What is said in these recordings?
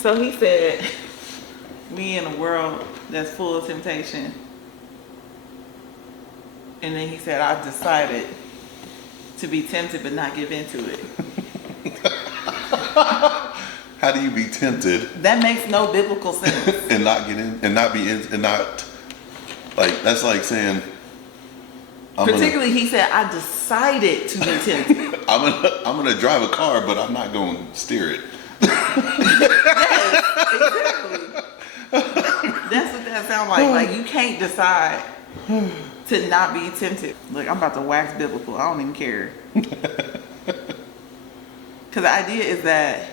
So he said, we in a world that's full of temptation. And then he said, I've decided to be tempted but not give into it. How do you be tempted That makes no biblical sense. and not get in and not be in and not like that's like saying Particularly, he said, I decided to be tempted. I'm gonna drive a car, but I'm not gonna steer it. Yes, exactly. That's what that sounds like. Like, you can't decide to not be tempted. Look, I'm about to wax biblical. I don't even care. Because the idea is that,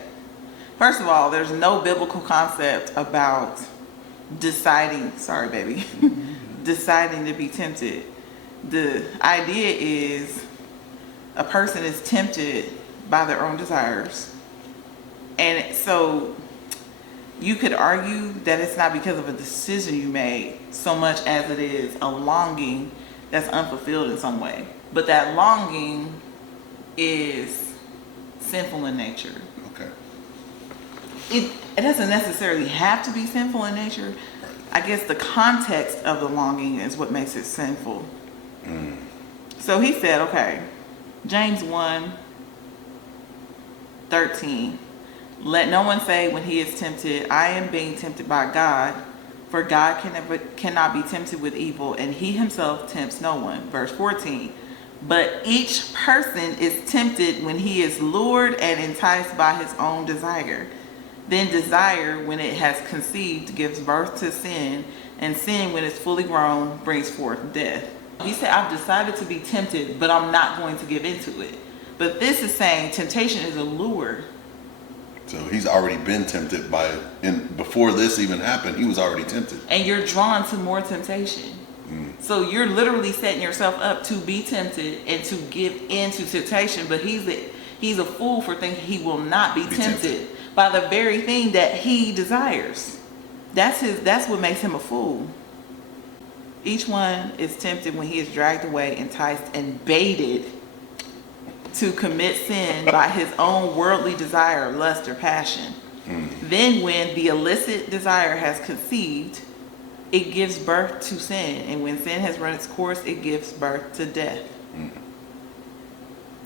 first of all, there's no biblical concept about deciding, sorry, baby, deciding to be tempted. The idea is a person is tempted by their own desires. And so you could argue that it's not because of a decision you made so much as it is a longing that's unfulfilled in some way. But that longing is sinful in nature. Okay. It doesn't necessarily have to be sinful in nature. I guess the context of the longing is what makes it sinful. So he said, okay, James 1:13. Let no one say when he is tempted, I am being tempted by God, for God cannot be tempted with evil, and he himself tempts no one. Verse 14. But each person is tempted when he is lured and enticed by his own desire. Then desire, when it has conceived, gives birth to sin, and sin, when it's fully grown, brings forth death. He said, I've decided to be tempted, but I'm not going to give into it. But this is saying temptation is a lure. So he's already been tempted before this even happened, he was already tempted. And you're drawn to more temptation. So you're literally setting yourself up to be tempted and to give into temptation. But he's a fool for thinking he will not be tempted by the very thing that he desires. That's what makes him a fool. Each one is tempted when he is dragged away, enticed, and baited to commit sin by his own worldly desire, lust, or passion. Then when the illicit desire has conceived, it gives birth to sin. And when sin has run its course, it gives birth to death.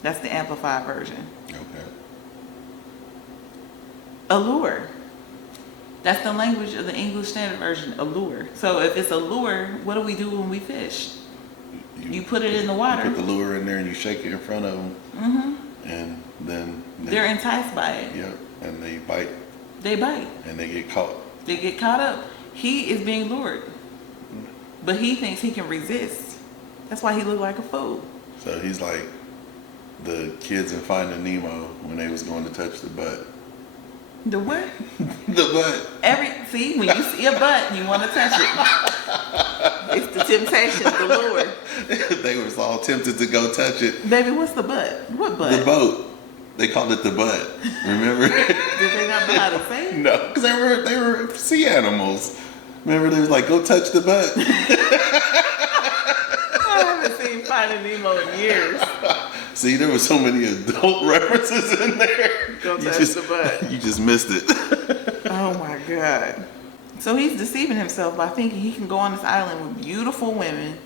That's the amplified version. Okay. Allure. That's the language of the English Standard Version, allure. So if it's a lure, what do we do when we fish? You put it in the water. You put the lure in there and you shake it in front of them. And then they're enticed by it. Yep. And they bite. They bite. And they get caught. They get caught up. He is being lured. But he thinks he can resist. That's why he looked like a fool. So he's like the kids in Finding Nemo when they was going to touch the butt. The what? The butt. See, when you see a butt, you want to touch it. It's the temptation, the lure. They was all tempted to go touch it. Baby, what's the butt? What butt? The boat. They called it the butt. Remember? Did they not know how to say it? No, because they were sea animals. Remember, they was like, go touch the butt. I haven't seen Finding Nemo in years. See, there were so many adult references in there. Go touch the butt. You just missed it. Oh my God. So he's deceiving himself by thinking he can go on this island with beautiful women.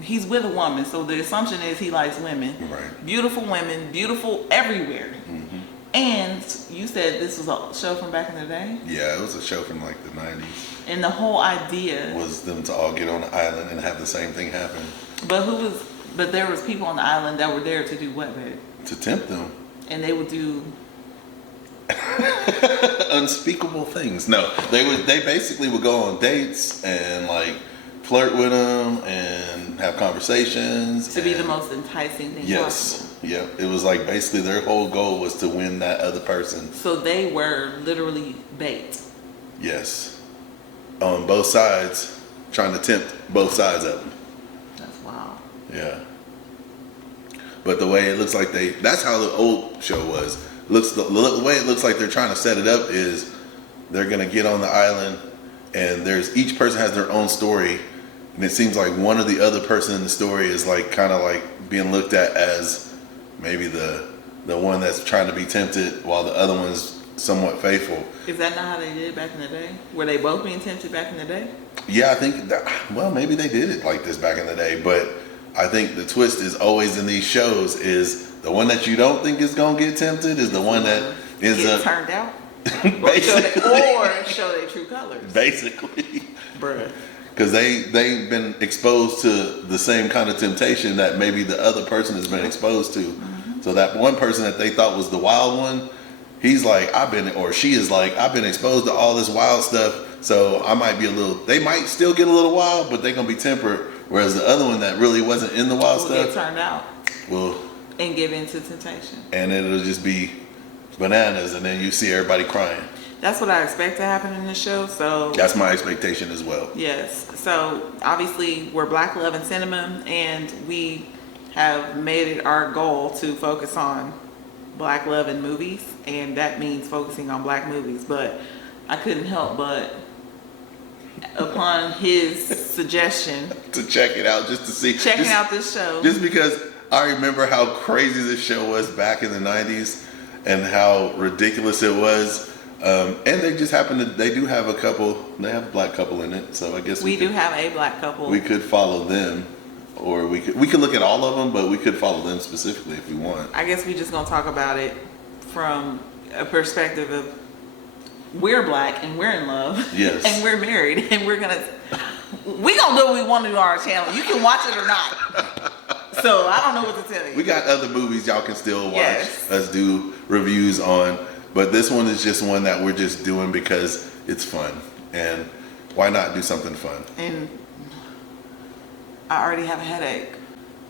He's with a woman, so the assumption is he likes women. Right. Beautiful women, beautiful everywhere. And you said this was a show from back in the day? Yeah, it was a show from like the 90s. And the whole idea was them to all get on the island and have the same thing happen. But there was people on the island that were there to do what, babe? To tempt them. And they would do unspeakable things. No, they basically would go on dates and like flirt with them and have conversations. To be the most enticing thing possible. Yes. It was like basically their whole goal was to win that other person. So they were literally bait. Yes. On both sides, trying to tempt both sides of them. That's wild. Yeah. But the way it looks like that's how the old show was. The way it looks like they're trying to set it up is they're going to get on the island and each person has their own story. And it seems like one or the other person in the story is like kind of like being looked at as maybe the one that's trying to be tempted while the other one's somewhat faithful. Is that not how they did back in the day? Were they both being tempted back in the day? Yeah, I think that, well, maybe they did it like this back in the day, but I think the twist is always in these shows is the one that you don't think is gonna get tempted is the one that is turned out. Basically. Or show their true colors. Basically. Bruh. Because they've been exposed to the same kind of temptation that maybe the other person has been exposed to. Mm-hmm. So that one person that they thought was the wild one, he's like, she is like, I've been exposed to all this wild stuff, so I might be they might still get a little wild, but they're going to be tempered. Whereas the other one that really wasn't in the wild stuff. Get turned out. Well. And give in to temptation. And it'll just be bananas, and then you see everybody crying. That's what I expect to happen in the show. So that's my expectation as well. Yes. So obviously we're Black Love and Cinema, and we have made it our goal to focus on Black love in movies, and that means focusing on Black movies. But I couldn't help but, upon his suggestion, to check it out, just to see out this show, just because I remember how crazy this show was back in the 90s and how ridiculous it was. And they just they do have they have a Black couple in it, so I guess we do have a Black couple. We could follow them, or we could look at all of them, but we could follow them specifically if we want. I guess we're just gonna talk about it from a perspective of we're Black and we're in love, yes, and we're married, and we gonna do what we want to do on our channel. You can watch it or not. So I don't know what to tell you. We got other movies y'all can still watch yes. us do reviews on. But this one is just one that we're just doing because it's fun. And why not do something fun? And I already have a headache.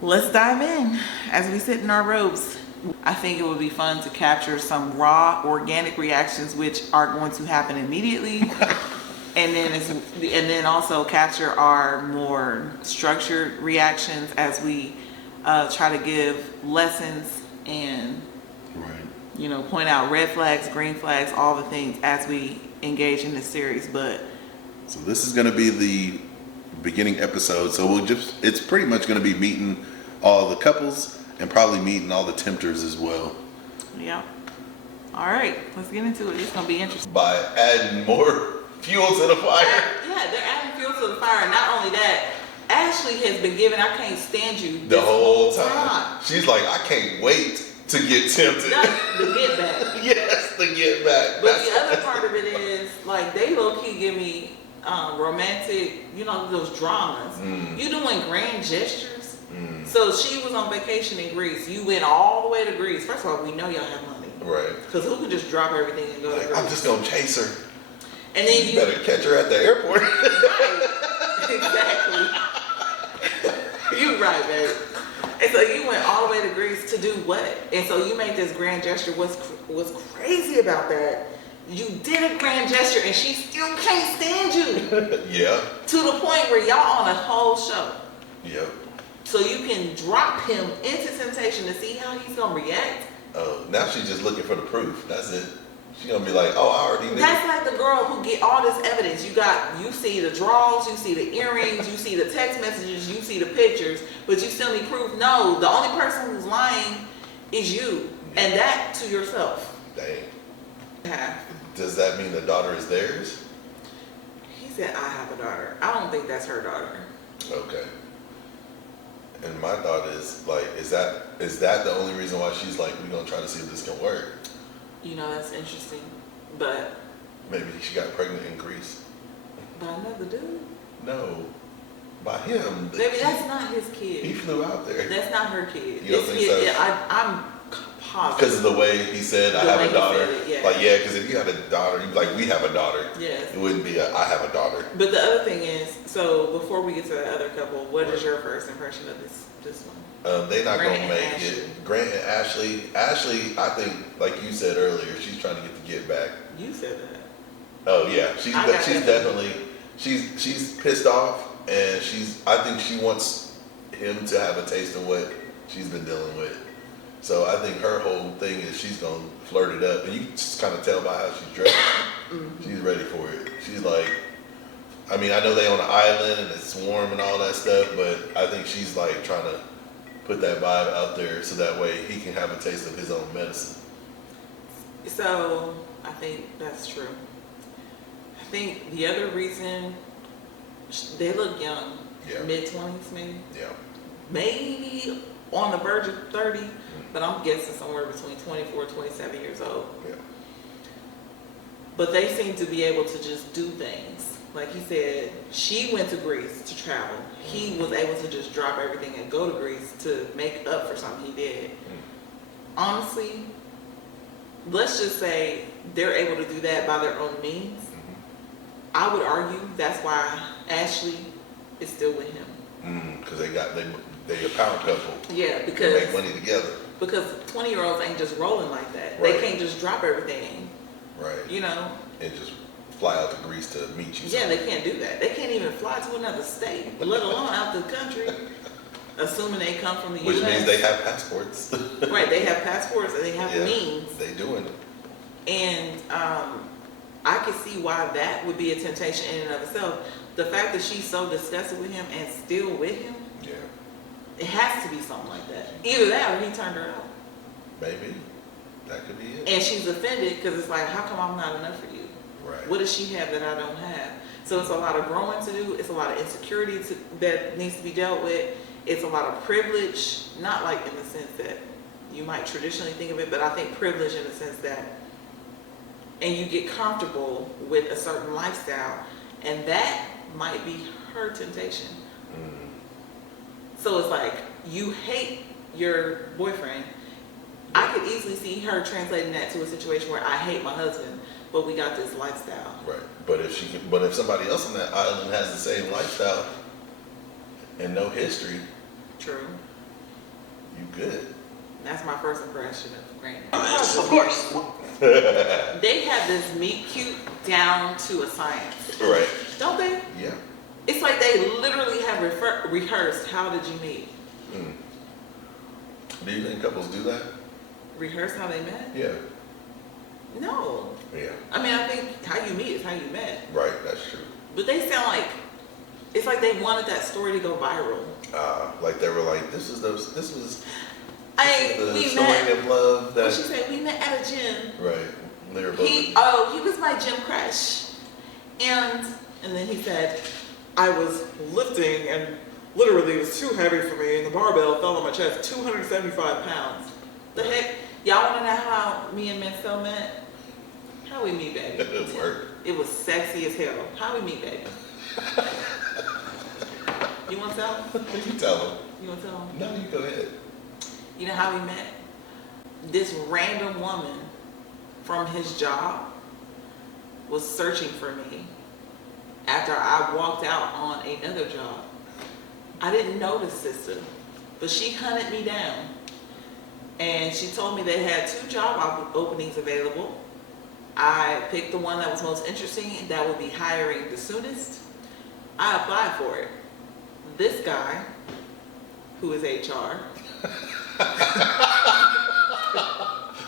Let's dive in as we sit in our robes. I think it would be fun to capture some raw, organic reactions, which are going to happen immediately. and then also capture our more structured reactions as we try to give lessons and point out red flags, green flags, all the things as we engage in this series. So this is going to be the beginning episode. So it's pretty much going to be meeting all the couples and probably meeting all the tempters as well. Yeah. All right, let's get into it. It's going to be interesting. By adding more fuel to the fire. Yeah, they're adding fuel to the fire. Not only that, Ashley has been giving I can't stand you the whole time. She's like, I can't wait to get tempted. The get back. Yes, the get back. But the other part of it is, like, they low-key give me romantic, those dramas. You doing grand gestures. So she was on vacation in Greece. You went all the way to Greece. First of all, we know y'all have money. Right. Because who could just drop everything and go to Greece? I'm just going to chase her. And then you better catch her at the airport. Right. Exactly. You right, babe. And so you went all the way to Greece to do what? And so you made this grand gesture. What's crazy about that? You did a grand gesture and she still can't stand you. Yeah. To the point where y'all on a whole show. Yep. So you can drop him into temptation to see how he's gonna react. Oh, now she's just looking for the proof. That's it. She's gonna be like, oh, I already knew. That's like the girl who get all this evidence. You see the drawers, you see the earrings, you see the text messages, you see the pictures, but you still need proof. No, the only person who's lying is you, and that to yourself. Dang. Yeah. Does that mean the daughter is theirs? He said, I have a daughter. I don't think that's her daughter. Okay. And my thought is, like, is that the only reason why she's like, we're gonna try to see if this can work? That's interesting, but maybe she got pregnant in Greece. By another dude? No, by him. Maybe that's not his kid. He flew out there. That's not her kid. You don't think so? I'm positive. Because of the way he said, I have a daughter. Yeah. Like, yeah, because if you had a daughter, you'd be like, we have a daughter. Yes. It wouldn't be I have a daughter. But the other thing is, so before we get to the other couple, what is your first impression of this one? They're not Grant gonna make it. Grant and Ashley. Ashley, I think, like you said earlier, she's trying to get back. You said that. Oh yeah, she's definitely she's pissed off, and I think she wants him to have a taste of what she's been dealing with. So I think her whole thing is she's gonna flirt it up, and you can just kind of tell by how she's dressed. She's ready for it. She's like, I mean, I know they on an island and it's warm and all that stuff, but I think she's like trying to put that vibe out there so that way he can have a taste of his own medicine. So I think that's true. I think the other reason, they look young, Yeah. mid-20s maybe, Yeah. maybe on the verge of 30, but I'm guessing somewhere between 24 and 27 years old. Yeah. But they seem to be able to just do things. Like he said, she went to Greece to travel. He was able to just drop everything and go to Greece to make up for something he did. Honestly, let's just say they're able to do that by their own means. I would argue that's why Ashley is still with him. Because they a power couple. Yeah, They because make money together. 20-year-olds ain't just rolling like that. Right. They can't just drop everything. Right. You know. And just fly out to Greece to meet you. Yeah, they can't do that. They can't even fly to another state, let alone out the country. Assuming they come from the Which U.S. means they have passports. Right, they have passports and they have Yeah, means. They doing it. And I could see why that would be a temptation in and of itself. The fact that she's so disgusted with him and still with him, Yeah. it has to be something like that. Either that or he turned her out. Maybe. That could be it. And she's offended because it's like, how come I'm not enough for you? Right. What does she have that I don't have? So it's a lot of growing to do. It's a lot of insecurity that needs to be dealt with. It's a lot of privilege, not like in the sense that you might traditionally think of it, but I think privilege in the sense that, and you get comfortable with a certain lifestyle, and that might be her temptation. So it's like, you hate your boyfriend. I could easily see her translating that to a situation where I hate my husband, but we got this lifestyle. Right. But if somebody else on that island has the same lifestyle and no history, True. you good. That's my first impression of Granny. Of course. They have this meet cute down to a science, Right. don't they? Yeah. It's like they literally have rehearsed. How did you meet? Do you think couples do that? Rehearse how they met? Yeah. No. Yeah. I mean, I think how you meet is how you met. Right. That's true. But they sound like, it's like they wanted that story to go viral. Like they were like, this was the We story met. of love that. What she said, we met at a gym. Right. They were both. He was my gym crush. And then he said, I was lifting and literally it was too heavy for me and the barbell fell on my chest, 275 pounds. The heck? Y'all want to know how me and Mansell met? How we meet, baby? It worked. It was sexy as hell. How we meet, baby? You want to tell him? You tell them. You want to tell him? No, you go ahead. You know how we met? This random woman from his job was searching for me after I walked out on another job. I didn't know this sister, but she hunted me down. And she told me they had 2 job openings available. I picked the one that was most interesting, that would be hiring the soonest. I applied for it. This guy, who is HR.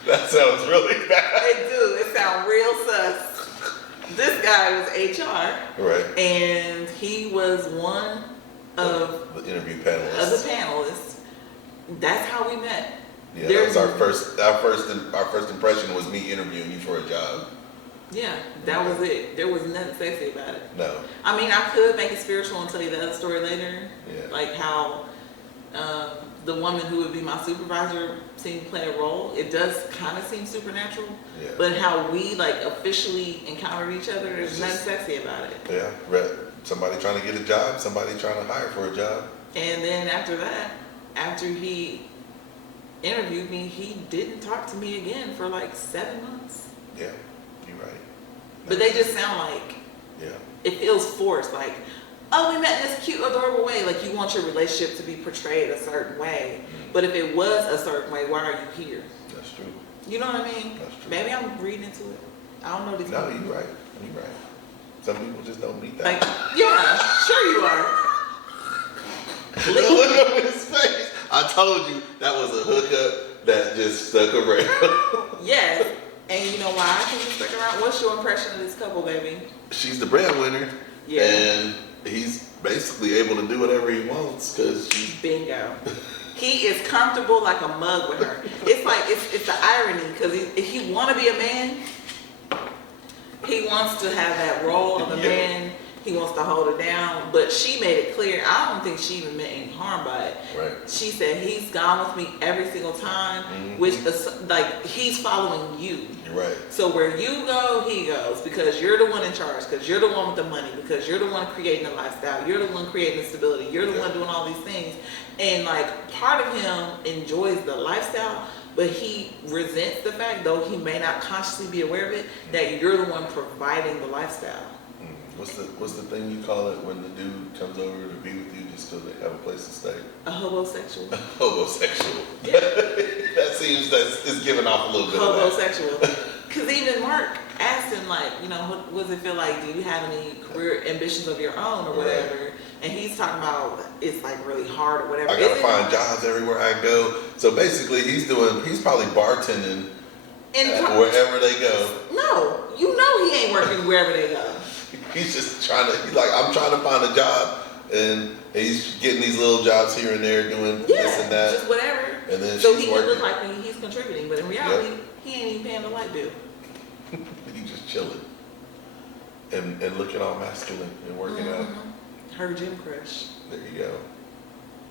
That sounds really bad. It do. It sounds real sus. This guy was HR. Right. And he was one of the interview the panelists. panelists. That's how we met. Yeah, that was our first impression was me interviewing you for a job. Yeah, that was it. There was nothing sexy about it. No. I mean, I could make it spiritual and tell you the other story later. Yeah. Like how the woman who would be my supervisor seemed to play a role. It does kind of seem supernatural. Yeah. But how we like officially encountered each other, there's It's nothing just- sexy about it. Yeah. Somebody trying to get a job, somebody trying to hire for a job. And then after that, after he interviewed me, he didn't talk to me again for like 7 months. Yeah, you're right. But they just sound like, Yeah. it feels forced. Like, oh, we met in this cute, adorable way. Like, you want your relationship to be portrayed a certain way. But if it was a certain way, why are you here? That's true. You know what I mean? That's true. Maybe I'm reading into it. I don't know these No, people. you're right. You're right. Some people just don't meet that. Like, yeah, sure you are. Look at his face. I told you that was a hookup that just stuck around. Yes. And you know why I think he stuck around? What's your impression of this couple, baby? She's the breadwinner. Yeah. And he's basically able to do whatever he wants because she's Bingo. He is comfortable like a mug with her. It's like, it's the irony, because if he want to be a man, he wants to have that role of a man. He wants to hold it down, but she made it clear. I don't think she even meant any harm by it. Right. She said he's gone with me every single time, which is like he's following you. Right. So where you go, he goes, because you're the one in charge, because you're the one with the money, because you're the one creating the lifestyle, you're the one creating the stability, you're the one doing all these things. And like part of him enjoys the lifestyle, but he resents the fact, though he may not consciously be aware of it, that you're the one providing the lifestyle. What's the thing you call it when the dude comes over to be with you just because they have a place to stay? A homosexual. Homosexual. Yeah. That seems it's giving off a little bit homosexual. of that. Because even Mark asked him, like, you know, what does it feel like? Do you have any career ambitions of your own or whatever? Right. And he's talking about it's like really hard or whatever. I gotta find jobs everywhere I go. So basically, he's probably bartending wherever they go. No, you know he ain't working wherever they go. He's just he's like, I'm trying to find a job, and he's getting these little jobs here and there doing this and that. Just whatever. And then so he can look like he's contributing, but in reality, he ain't even paying the light bill. He's just chilling and looking all masculine and working out. Her gym crush. There you go.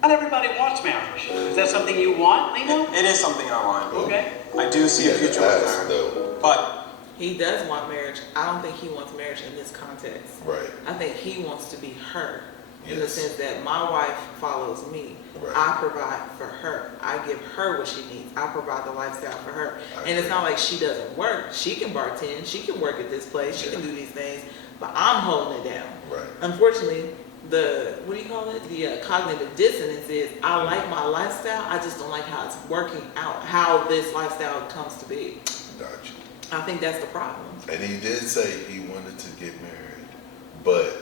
Not everybody wants marriage. Is that something you want, Lino? It is something I want. Okay. I do see a future with her. But he does want marriage. I don't think he wants marriage in this context. Right. I think he wants to be her in the sense that my wife follows me. Right. I provide for her. I give her what she needs. I provide the lifestyle for her. And it's not like she doesn't work. She can bartend. She can work at this place. She can do these things. But I'm holding it down. Right. Unfortunately, the cognitive dissonance is I like my lifestyle. I just don't like how it's working out, how this lifestyle comes to be. Gotcha. I think that's the problem. And he did say he wanted to get married,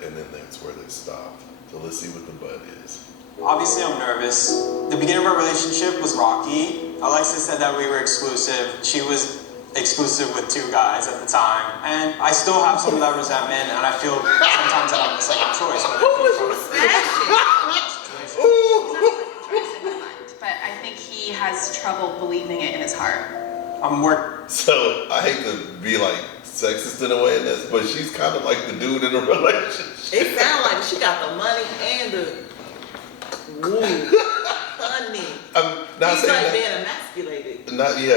and then that's where they stopped. So let's see what the but is. Obviously, I'm nervous. The beginning of our relationship was rocky. Alexa said that we were exclusive. She was exclusive with 2 guys at the time. And I still have some of that resentment, and I feel sometimes that I'm the second choice. Who was you smashing? But I think he has trouble believing it in his heart. So I hate to be like sexist in a way in this, but she's kind of like the dude in a relationship. It sounds like she got the money and the honey. I'm not He's saying like that, being emasculated.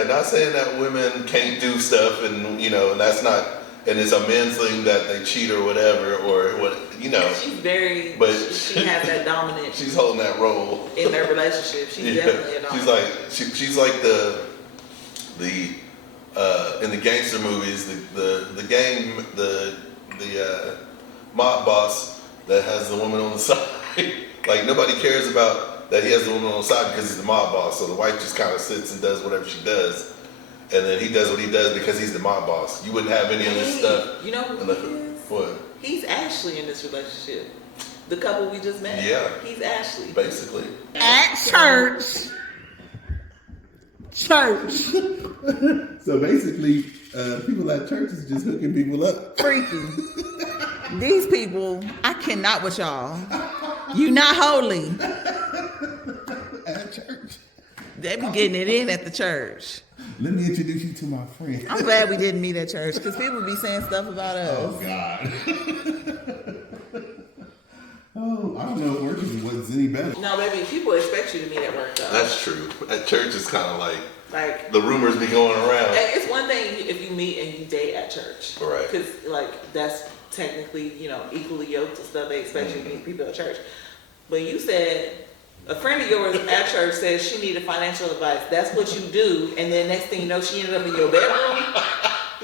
Not saying that women can't do stuff, and and that's not, and it's a man's thing that they cheat or whatever, or what. She's very, but she has that dominant. She's holding that role in their relationship. She's definitely a dominant. She's like the in the gangster movies, the mob boss that has the woman on the side. Like nobody cares about that he has the woman on the side because he's the mob boss. So the wife just kind of sits and does whatever she does, and then he does what he does because he's the mob boss. You wouldn't have any of this stuff. You know who he is? What? He's Ashley in this relationship. The couple we just met. Yeah. He's Ashley. Basically. At church. So basically, people at church is just hooking people up. Freaky. These people, I cannot with y'all. You not holy. At church. They be getting it in at the church. Let me introduce you to my friend. I'm glad we didn't meet at church because people be saying stuff about us. Oh, God. Oh, I don't know if work was any better. No, baby, people expect you to meet at work, though. That's true. At church, it's kind of like the rumors be going around. It's one thing if you meet and you date at church. Right. Because, that's technically, equally yoked and stuff. They expect you to meet people at church. But you said a friend of yours at church said she needed financial advice. That's what you do. And then next thing you know, she ended up in your bedroom.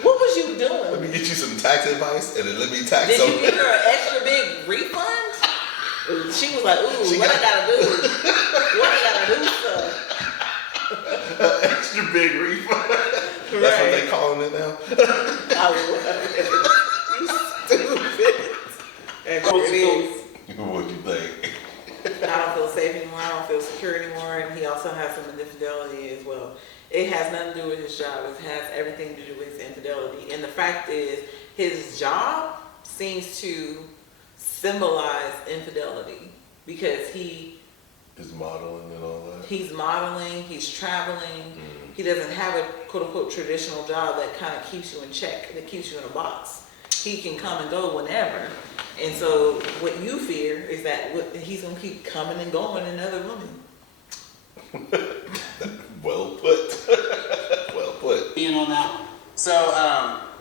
What was you doing? Let me get you some tax advice, and then let me tax. Did you give her an extra big refund? She was like, ooh, what I gotta do? What I gotta do, sir? An extra big refund. That's what they calling it now. You stupid. It is. What'd you think? I don't feel safe anymore. I don't feel secure anymore. And he also has some infidelity as well. It has nothing to do with his job. It has everything to do with his infidelity. And the fact is, his job seems to symbolize infidelity because he His modeling and all that. He's modeling, he's traveling. He doesn't have a quote unquote traditional job that kind of keeps you in check, that keeps you in a box. He can come and go whenever. And so what you fear is that he's going to keep coming and going in other women. Well put. Well put. Being on that one. So,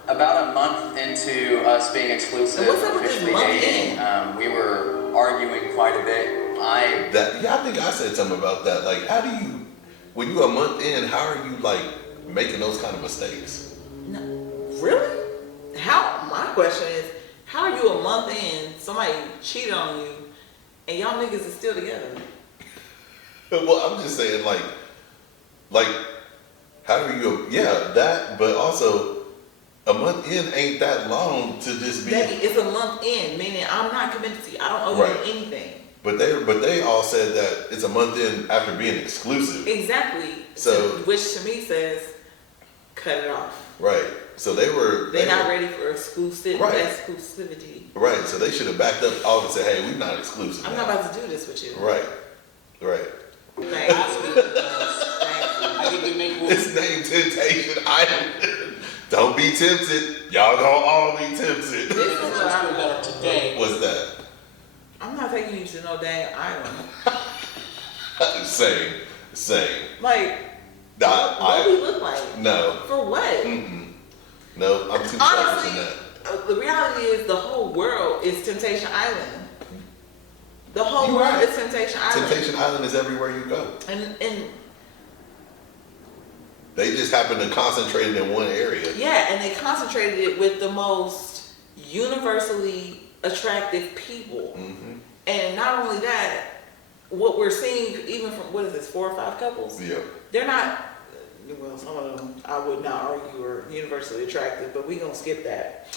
about a month into us being exclusive, And what's up with this officially month dating, we were arguing quite a bit. I think I said something about that. Like, how do you, when you a month in, how are you like making those kind of mistakes? No, really? How? My question is, how are you a month in, somebody cheated on you, and y'all niggas is still together? Well, I'm just saying, like, how do you? Yeah, that. But also, a month in ain't that long to just be. Baby, it's a month in, meaning I'm not committed to you. I don't owe Right. you anything. But they all said that it's a month in after being exclusive. Exactly. So- which to me says, cut it off. Right. So They're not ready for Right. exclusivity. Right. So they should have backed up off and said, "Hey, we're not exclusive." I'm now." not about to do this with you. Right. Right. Thank you. Absolutely. Thank you. I think we make It's named Temptation Island. Don't be tempted. Y'all gonna all be tempted. This is what Let's feel I'm better today. What's that? I'm not taking you to no dang island. Same. Like, Nah, what do we look like? No. For what? No, I'm too selfish in Honestly, that. the reality is the whole world is Temptation Island. The whole You're world right. is Temptation Island. Temptation Island is everywhere you go. And They just happen to concentrate it in one area. yeah, and they concentrated it with the most universally attractive people. And not only that, what we're seeing, even from, what is this, 4 or 5 couples? Yeah. They're not, well, some of them I would not argue are universally attractive, but we gonna skip that.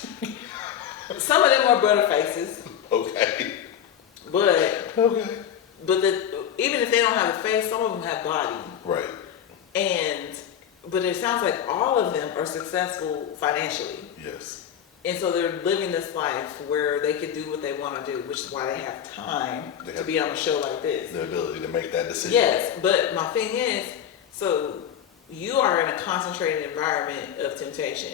Some of them are butterfaces, Okay. but Okay. even if they don't have a face, some of them have body. Right. But it sounds like all of them are successful financially. Yes. And so they're living this life where they can do what they want to do, which is why they have time They to have be on a show like this. The ability to make that decision. Yes, but my thing is, so you are in a concentrated environment of temptation,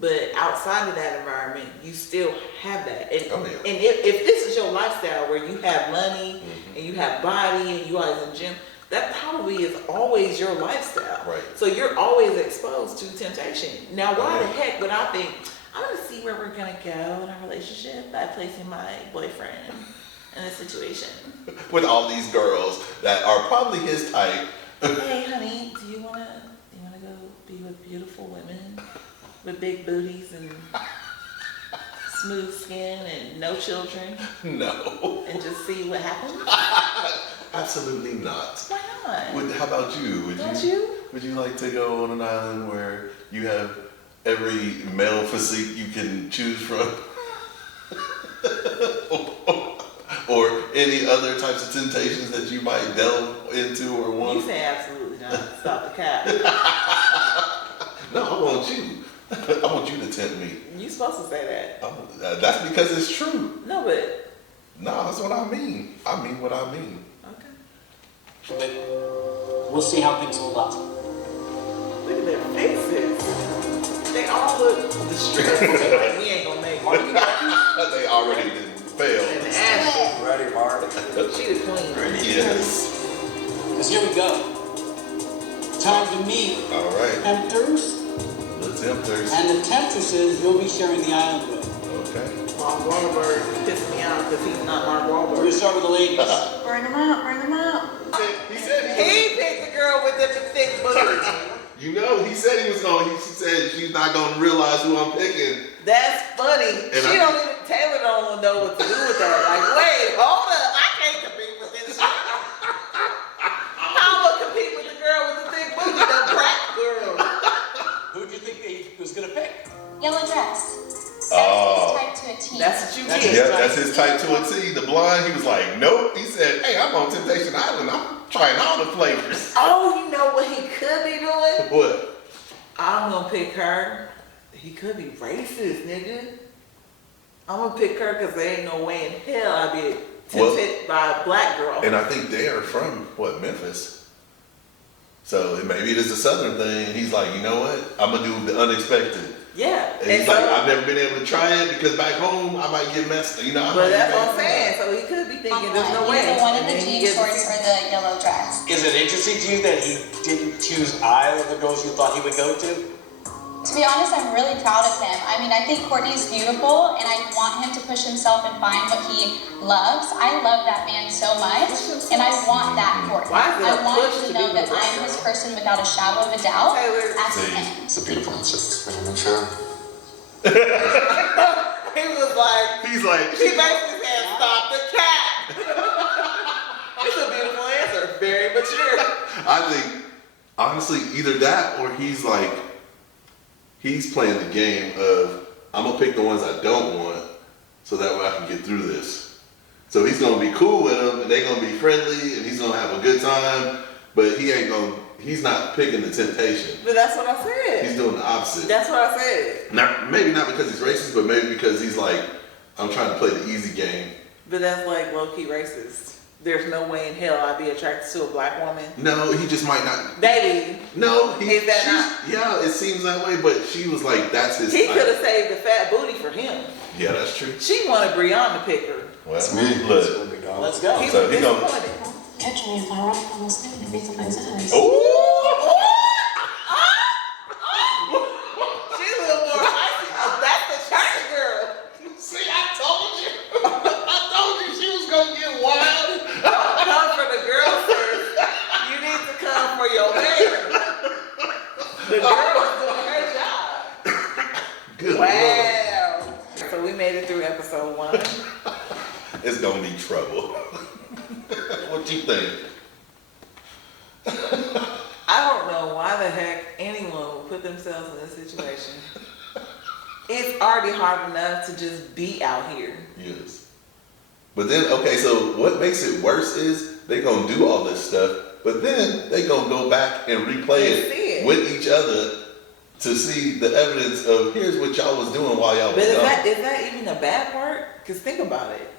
but outside of that environment, you still have that. And, Oh, yeah. and if this is your lifestyle where you have money and you have body and you always in the gym, that probably is always your lifestyle. Right. So you're always exposed to temptation. Now, why Oh, the yeah. heck would I think, I'm going to see where we're going to go in our relationship by placing my boyfriend in a situation. With all these girls that are probably his type. Hey, honey, do you wanna go be with beautiful women with big booties and smooth skin and no children No. and just see what happens? Absolutely not. Why not? How about you? Don't you? Would you like to go on an island where you have every male physique you can choose from? Or any other types of temptations that you might delve into or You want? say absolutely not. Stop the cap. No, I want you. I want you to tempt me. You supposed to say that. That's because it's true. No, but No, that's what I mean. I mean what I mean. okay. But we'll see how things hold up. Look at their faces. They all look distressed. Like, we ain't gonna make it. They already failed. And Ashley, Ready, Mark? she the queen. Yes. Because here we go. Time to meet All right. tempters The tempters. and the temptresses you'll be sharing the island with. Okay. Mark Wahlberg pissed me off because he's not Mark We're gonna Wahlberg. start with the ladies. Bring them out, bring them out. He said he was. He picked the girl with the thick booty. You know, he said he was going. She said she's not going to realize who I'm picking. That's funny. And She don't even, Taylor don't know what to do with that. Like, wait, hold up. I can't compete with this shit. How am I compete with the girl with the thick booty? The brat girl. Who'd you think he was gonna pick? Yellow dress. Oh. That's type to a T. That's what you That's get. Yeah, that's his type to a T. The blonde, he was like, nope. He said, hey, I'm on Temptation Island. I'm trying all the flavors. Oh, you know what he could be doing? What? I'm gonna pick her. He could be racist, nigga. I'm gonna pick her because there ain't no way in hell I'd be tempted by a black girl. And I think they are from Memphis. So maybe it is a Southern thing. And he's like, you know what? I'm gonna do the unexpected. Yeah. And he's like, I've never been able to try it because back home I might get messed. You know. But that's what I'm saying. So he could be thinking, there's no way. Either one of the jean shorts or the yellow dress. Is it interesting to you that he didn't choose either of the girls you thought he would go to? To be honest, I'm really proud of him. I mean, I think Courtney's beautiful, and I want him to push himself and find what he loves. I love that man so much, and I want that for him. I want him to know that I'm his person without a shadow of a doubt. That's him. It's a beautiful answer. I'm sure. He was like, He's like, he basically said, stop the cat. It's a beautiful answer. Very mature. I think, honestly, either that or he's like, he's playing the game of, I'm going to pick the ones I don't want so that way I can get through this. So he's going to be cool with them and they're going to be friendly and he's going to have a good time, but he's not picking the temptation. But that's what I said. He's doing the opposite. That's what I said. Now, maybe not because he's racist, but maybe because he's like, I'm trying to play the easy game. But that's like low-key racist. There's no way in hell I'd be attracted to a black woman. No, he just might not. Baby. No, Is that not? Yeah, it seems that way, but she was like, that's his He type. could have saved the fat booty for him. Yeah, that's true. She wanted Brianna to pick her. Well, me. look. Let's go. He So was he gonna- disappointed. Catch me if I rock on the stage and beat somebody's ass. Ooh! She's a little more icy. That's the church girl. See, I told you. I told you she was gonna get wild. Don't come for the girl, sis. You need to come for your man. The girl is doing her job. Good Wow. Lord. So we made it through episode 1. It's gonna be trouble. What you think? I don't know why the heck anyone would put themselves in this situation. It's already hard enough to just be out here. Yes. But then, okay, so what makes it worse is they gonna do all this stuff, but then they gonna go back and replay And see it it. with each other to see the evidence of here's what y'all was doing while y'all But was gone. is that even a bad part? Because think about it.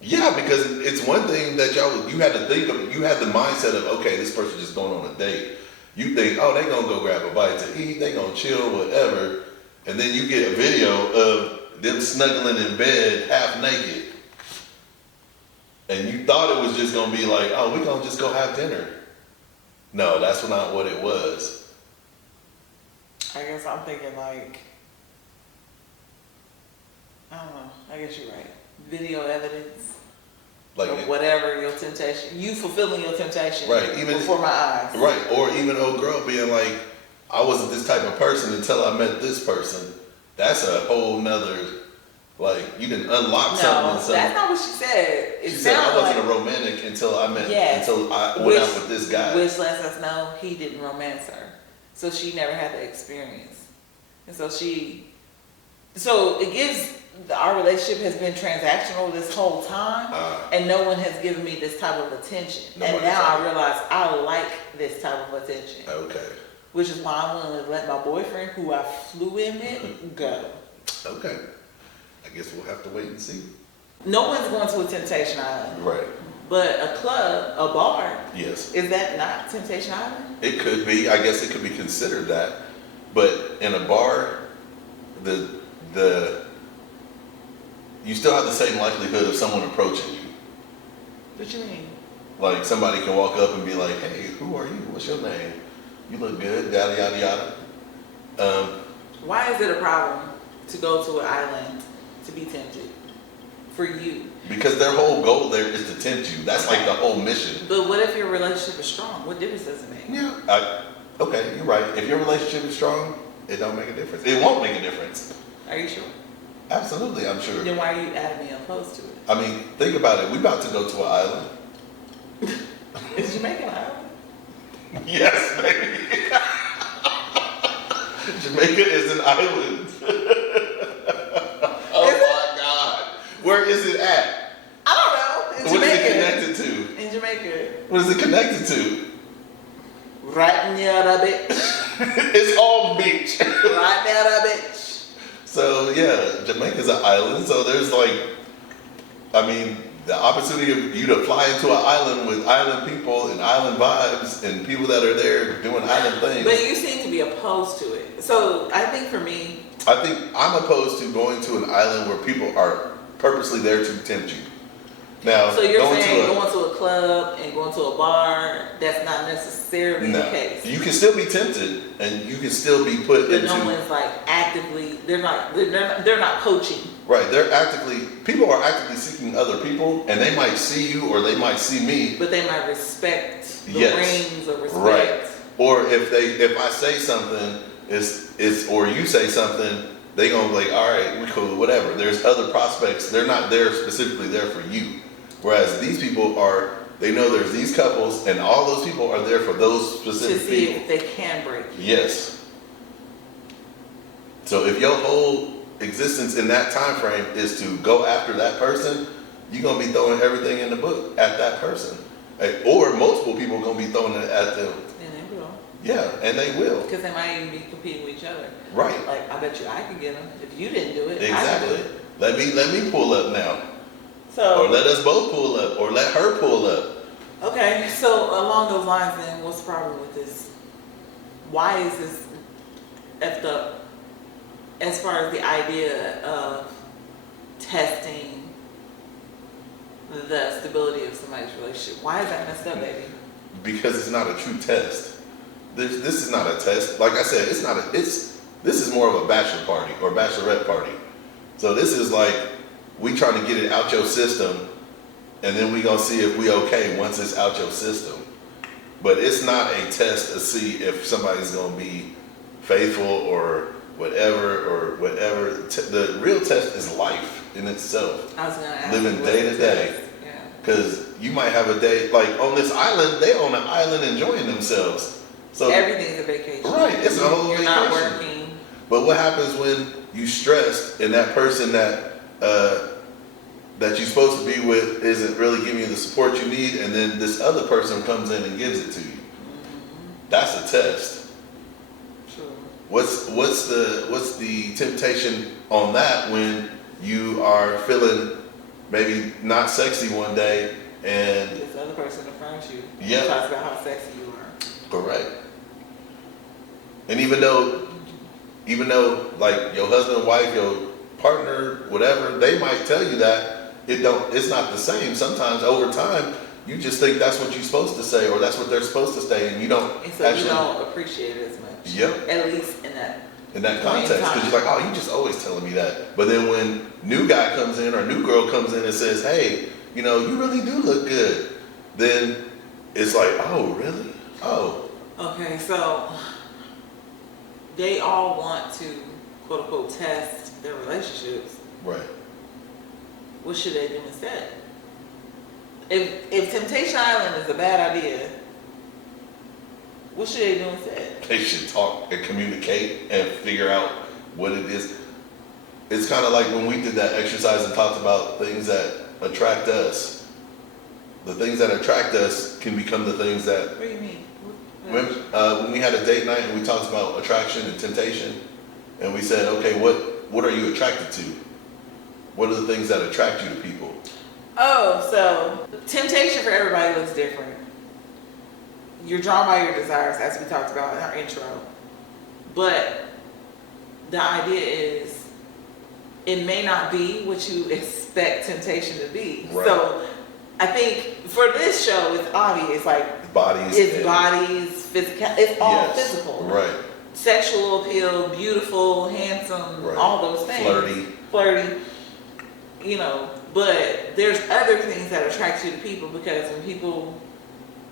Yeah, because it's one thing that you had to think of. You had the mindset of, okay, this person just going on a date. You think, oh, they gonna go grab a bite to eat, they gonna chill, whatever, and then you get a video of them snuggling in bed, half naked, and you thought it was just gonna be like, oh, we gonna just go have dinner. No, that's not what it was. I guess I'm thinking like, I don't know. I guess you're right. Video evidence. Like Or whatever your temptation, you fulfilling your temptation, Right, even- before my eyes. Right, or even old girl being like, I wasn't this type of person until I met this person. That's a whole nother, like, you didn't unlock something. No, in that's not what she said. It She said, I sounded wasn't like, a romantic until I met, Yes. until I went out with this guy. which lets us know he didn't romance her, so she never had the experience, and so it gives. Our relationship has been transactional this whole time, and no one has given me this type of attention. And Nobody now tried. I realize I like this type of attention, Okay, which is why I'm willing to let my boyfriend, who I flew in with, go. okay. I guess we'll have to wait and see. No one's going to a Temptation Island, Right, but a club, a bar, yes. is that not Temptation Island? It could be, I guess it could be considered that. But in a bar, you still have the same likelihood of someone approaching you. What you mean? Like somebody can walk up and be like, hey, who are you? What's your name? You look good, yada, yada, yada. Why is it a problem to go to an island to be tempted? For you. Because their whole goal there is to tempt you. That's like the whole mission. But what if your relationship is strong? What difference does it make? Yeah. Okay, you're right. If your relationship is strong, it don't make a difference. It won't make a difference. Are you sure? Absolutely, I'm sure. Then why are you adamantly opposed to it? I mean, think about it. We about to go to an island. Is Jamaica an island? Yes, baby. Jamaica is an island. Oh my God. Where is it at? I don't know. In What is Jamaica. it connected to? In Jamaica. What is it connected to? Right near the beach. It's all beach. Right near the beach. So yeah, Jamaica's an island. So there's like, I mean, the opportunity of you to fly into an island with island people and island vibes and people that are there doing island things. But you seem to be opposed to it. So I think for me, I think I'm opposed to going to an island where people are purposely there to tempt you. Now, so you're saying going to a club and going to a bar, that's not necessarily the case. You can still be tempted and you can still be put but into. no one's like actively. They're not coaching. Right, people are actively seeking other people, and they might see you or they might see me. But they might respect the rings of respect. Right. Or if I say something, or you say something, they gonna be like, all right, we cool, whatever. There's other prospects. They're not there specifically there for you. Whereas these people they know there's these couples, and all those people are there for those specific to see people. if they can break you. Yes. So if your whole existence in that time frame is to go after that person, you're gonna be throwing everything in the book at that person, or multiple people gonna be throwing it at them. And they will. Yeah, and they will. Because they might even be competing with each other. Right. Like, I bet you I could get them if you didn't do it. Exactly. I could do it. Let me pull up now. So. Or let us both pull up, or let her pull up. Okay, so along those lines, then, what's the problem with this? Why is this effed up? As far as the idea of testing the stability of somebody's relationship, why is that messed up, baby? Because it's not a true test. This is not a test. Like I said, this is more of a bachelor party or bachelorette party. So this is like we trying to get it out your system, and then we gonna see if we okay once it's out your system. But it's not a test to see if somebody's gonna be faithful or whatever. The real test is life in itself. I was gonna ask living day to day. Because you might have a day like on this island. They on an island enjoying themselves. So everything's a vacation. Right, it's a whole You're vacation. not working. But what happens when you stressed and that person that you're supposed to be with isn't really giving you the support you need, and then this other person comes in and gives it to you? Mm-hmm. That's a test. True. What's the temptation on that when you are feeling maybe not sexy one day and this other person affirms you? Yeah. Talks about how sexy you are. Correct. And even though like your husband, wife, your partner, whatever, they might tell you that it's not the same. Sometimes over time you just think that's what you're supposed to say or that's what they're supposed to say, and you don't And so you don't appreciate it as much. Yep. At least in that context, because you're like, oh, you just always telling me that. But then when new guy comes in or new girl comes in and says, hey, you really do look good, then it's like, oh, really? Oh. Okay, so they all want to quote unquote test their relationships. Right. What should they do instead? If Temptation Island is a bad idea, what should they do instead? They should talk and communicate and figure out what it is. It's kind of like when we did that exercise and talked about things that attract us. The things that attract us can become the things that. What do you mean? When we had a date night and we talked about attraction and temptation, and we said, okay, what are you attracted to? What are the things that attract you to people? Oh, so temptation for everybody looks different. You're drawn by your desires, as we talked about in our intro. But the idea is, it may not be what you expect temptation to be. Right. So I think for this show, it's obvious. Like bodies, physical. It's all physical. Right. Sexual appeal, beautiful, handsome, right. All those things. Flirty. But there's other things that attract you to people, because when people,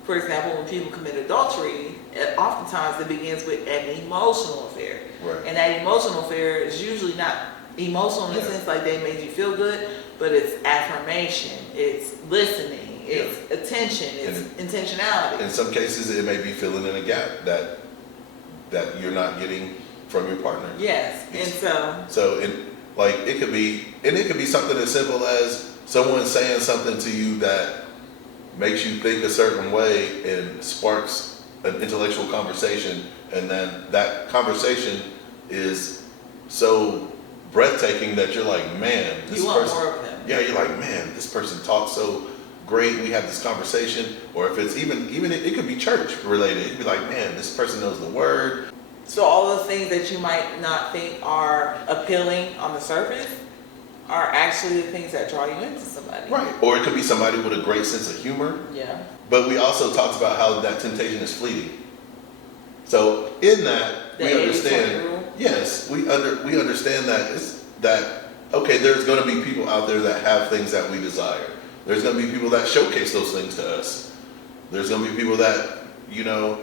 for example, when people commit adultery, oftentimes it begins with an emotional affair. Right. And that emotional affair is usually not emotional in the sense like they made you feel good, but it's affirmation, it's listening, it's attention, it's intentionality. In some cases, it may be filling in a gap that you're not getting from your partner. Yes, it could be something as simple as someone saying something to you that makes you think a certain way and sparks an intellectual conversation, and then that conversation is so breathtaking that you're like, man, this You want person. more of him. Yeah, you're like, man, this person talks so great. We have this conversation, or if it's even it could be church related. It'd be like, man, this person knows the word. So all those things that you might not think are appealing on the surface are actually the things that draw you into somebody. Right. Or it could be somebody with a great sense of humor. Yeah. But we also talked about how that temptation is fleeting. So in that, The we 80-20 understand. rule? Yes, we understand that okay, there's going to be people out there that have things that we desire. There's going to be people that showcase those things to us. There's going to be people that, you know,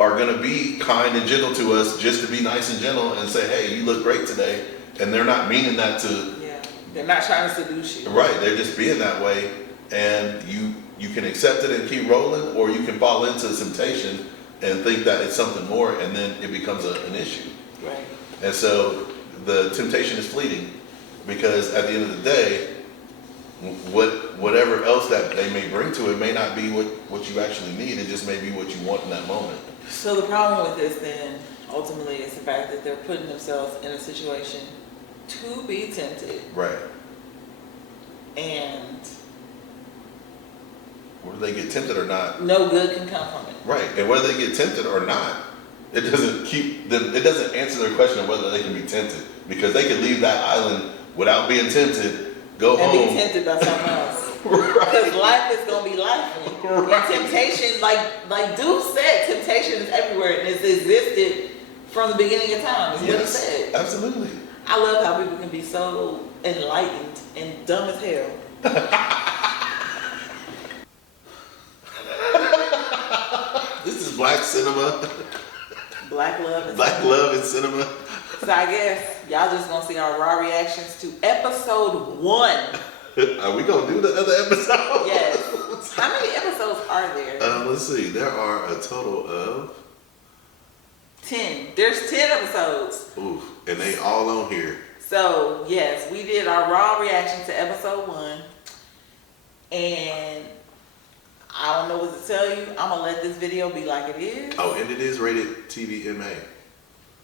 are going to be kind and gentle to us just to be nice and gentle and say, hey, you look great today. And they're not meaning that to... Yeah. They're not trying to seduce you. Right. They're just being that way. And you can accept it and keep rolling, or you can fall into temptation and think that it's something more, and then it becomes an issue. Right. And so the temptation is fleeting, because at the end of the day, whatever else that they may bring to it may not be what you actually need. It just may be what you want in that moment. So the problem with this then, ultimately, is the fact that they're putting themselves in a situation to be tempted. Right. And whether they get tempted or not, no good can come from it. right. And whether they get tempted or not, it doesn't keep them. It doesn't answer their question of whether they can be tempted, because they could leave that island without being tempted, go And home, be tempted by something else. Because life is gonna be life. And temptation, like Duke said, temptation is everywhere, and it's existed from the beginning of time. Is what he said. Absolutely. I love how people can be so enlightened and dumb as hell. This is black cinema. Black love and Black love in cinema. So I guess y'all just gonna see our raw reactions to episode 1. Are we gonna do the other episode? Yes. How many episodes are there? Let's see. There are a total of 10. There's 10 episodes. oof, and they all on here. So yes, we did our raw reaction to episode 1, and I don't know what to tell you. I'm gonna let this video be like it is. Oh, and it is rated TVMA.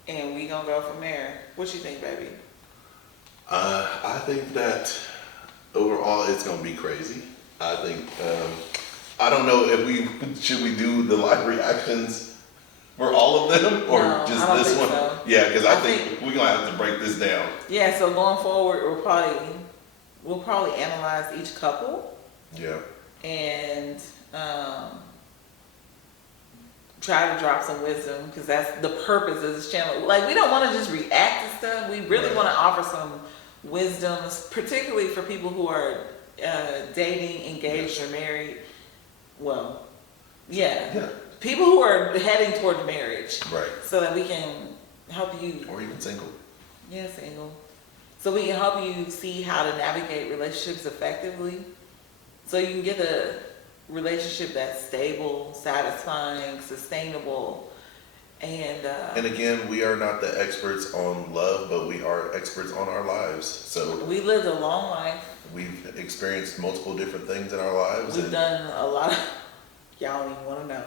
And we gonna go from there. What you think, baby? I think that overall it's gonna be crazy. I think I don't know if we should do the live reactions for all of them, or No, just I don't this think one. so. Yeah, because I I think we're gonna have to break this down. Yeah. So going forward, we'll probably analyze each couple Yeah. and try to drop some wisdom, because that's the purpose of this channel. Like, we don't want to just react to stuff. We really Right. want to offer some wisdom, particularly for people who are dating, engaged, or married. Well, yeah. People who are heading toward marriage, Right. so that we can help you. Or even single. Yeah, single. So we can help you see how to navigate relationships effectively, so you can get a relationship that's stable, satisfying, sustainable, and again, we are not the experts on love, but we are experts on our lives. So we lived a long life. we've experienced multiple different things in our lives. We've done a lot of, y'all don't even want to know,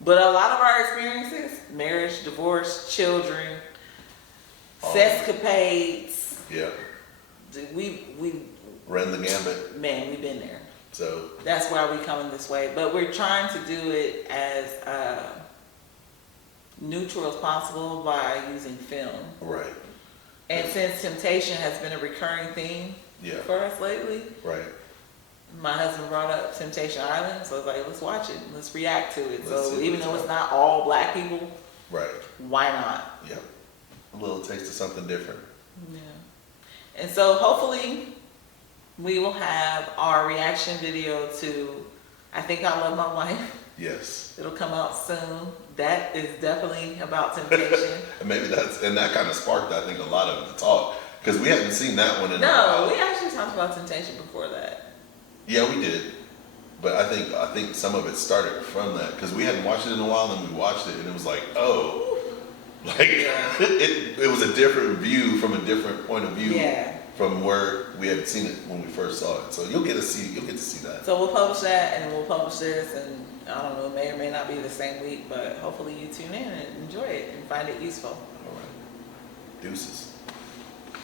but a lot of our experiences: marriage, divorce, children, sescapades. Yeah. We Ran the gambit. Man, we've been there. So that's why we coming this way. But we're trying to do it as neutral as possible by using film. Right. And since temptation has been a recurring theme for us lately, right. My husband brought up Temptation Island, so I was like, let's watch it, let's react to it. Let's so even though it's not all black people, right, why not? Yep. A little taste of something different. Yeah. And so hopefully we will have our reaction video to I Think I Love My Wife. Yes. It'll come out soon. That is definitely about temptation. And maybe that kind of sparked, I think, a lot of the talk, because we hadn't seen that one in a while. No, we actually talked about temptation before that. Yeah, we did. But I think some of it started from that, because we hadn't watched it in a while, and then we watched it, and it was like, oh, like it was a different view from a different point of view from where we had seen it when we first saw it. So you'll get to see that. So we'll publish that, and then we'll publish this, and I don't know, it may or may not be the same week, but hopefully you tune in and enjoy it and find it useful. All right. Deuces.